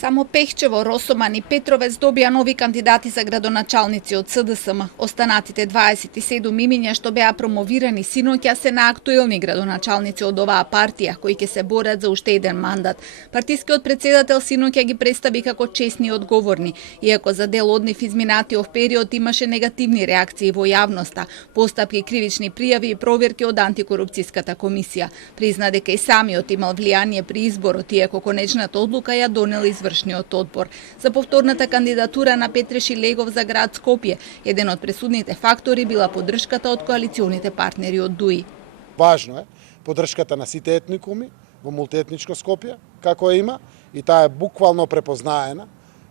Само Пехчево, Росоман и Петровец добија нови кандидати за градоначалници од СДСМ. Останатите 27 имиња што беа промовирани синоќа се на актуелни градоначалници од оваа партија, кои ќе се борат за уште еден мандат. Партискиот председател синоќа ги представи како честни и одговорни, иако за дел од нив изминатиот период имаше негативни реакции во јавноста, постапки, кривични пријави и проверки од антикорупцијската комисија. Призна дека и самиот имал влијание при изборот, иако конечната одлука ја донел извршниот одбор. За повторната кандидатура на Петре Шилегов за град Скопје, еден од пресудните фактори била поддршката од коалиционите партнери од ДУИ. Важно е поддршката на сите етникуми во мултиетничко Скопје, како ја има, и таа е буквално препознаена,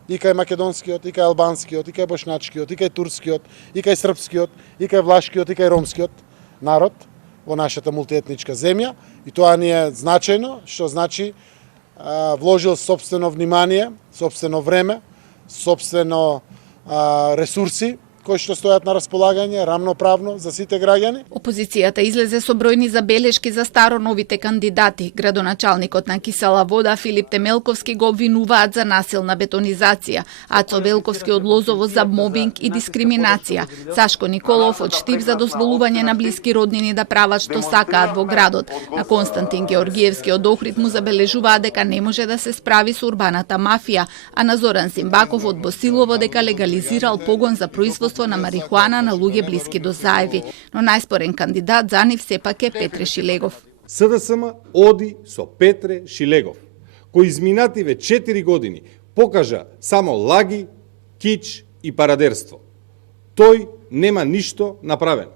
и кај македонскиот, и кај албанскиот, и кај бошначкиот, и кај турскиот, и кај српскиот, и кај влашкиот, и кај ромскиот народ во нашата мултиетничка земја, и тоа ни е значајно, што значи вложил собствено внимание, собствено време, собствено ресурси кои што стојат на располагање рамноправно за сите граѓани. Опозицијата излезе со бројни забелешки за старо новите кандидати. Градоначалникот на Кисела Вода Филип Темелковски го обвинуваат за насилна бетонизација, Ацо Велковски од Лозово за мобинг и дискриминација, Сашко Николов од Штип за дозволување на блиски роднини да прават што сакаат во градот. На Константин Георгиевски од Охрид му забележуваат дека не може да се справи со урбаната мафија, а на Зоран Симбаков од Босилово дека легализирал погон за производство на марихуана на луѓе блиски до Заеви, но најспорен кандидат за нив сепак е Петре Шилегов. СДСМ оди со Петре Шилегов, кој изминативе 4 години покажа само лаги, кич и парадерство. Тој нема ништо направено.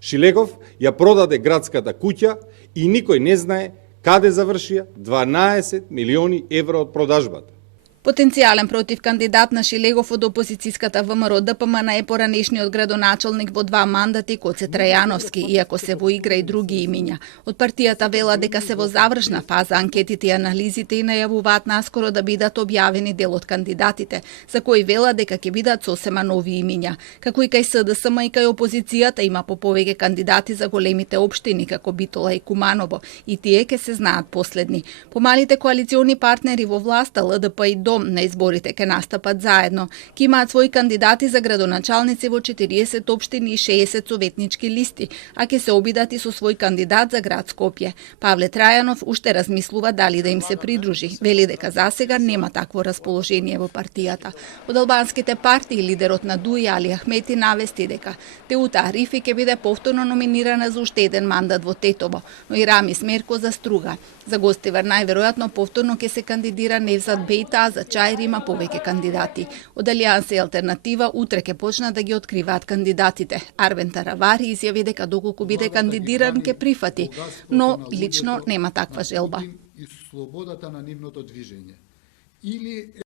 Шилегов ја продаде градската куќа и никој не знае каде завршија 12 милиони евро од продажбата. Потенцијален противкандидат на Шилегов од опозицијската ВМРО ДПМН е поранешниот градоначалник во 2 мандати Коце Трајановски, иако се во игра и други имиња. Од партијата вела дека се во завршна фаза анкетите и анализите и најавуваат наскоро да бидат објавени дел од кандидатите, за кои вела дека ќе бидат сосема нови имиња. Како и кај СДСМ и кај опозицијата има по повеќе кандидати за големите општини како Битола и Куманово, и тие ќе се знаат последни. Помалите коалициони партнери во власта ЛДП и Дом на изборите ќе настапат заедно. Ке имаат своји кандидати за градоначалници во 40 општини и 60 советнички листи, а ќе се обидат и со свој кандидат за град Скопје. Павле Трајанов уште размислува дали да им се придружи. Вели дека засега нема такво расположение во партијата. Од албанските партии лидерот на ДУИ Али Ахмети навести дека Теута Арифи ќе биде повторно номинирана за уште еден мандат во Тетово, но и Рамис Мерко за Струга. За Гостивар најверојатно повторно ќе се кандидира Невзат Бејта, за Чаир има повеќе кандидати. Од Алијанса и Алтернатива утре ќе почнат да ги откриваат кандидатите. Арвен Таравари изјави дека доколку биде кандидиран ќе прифати, но лично нема таква желба.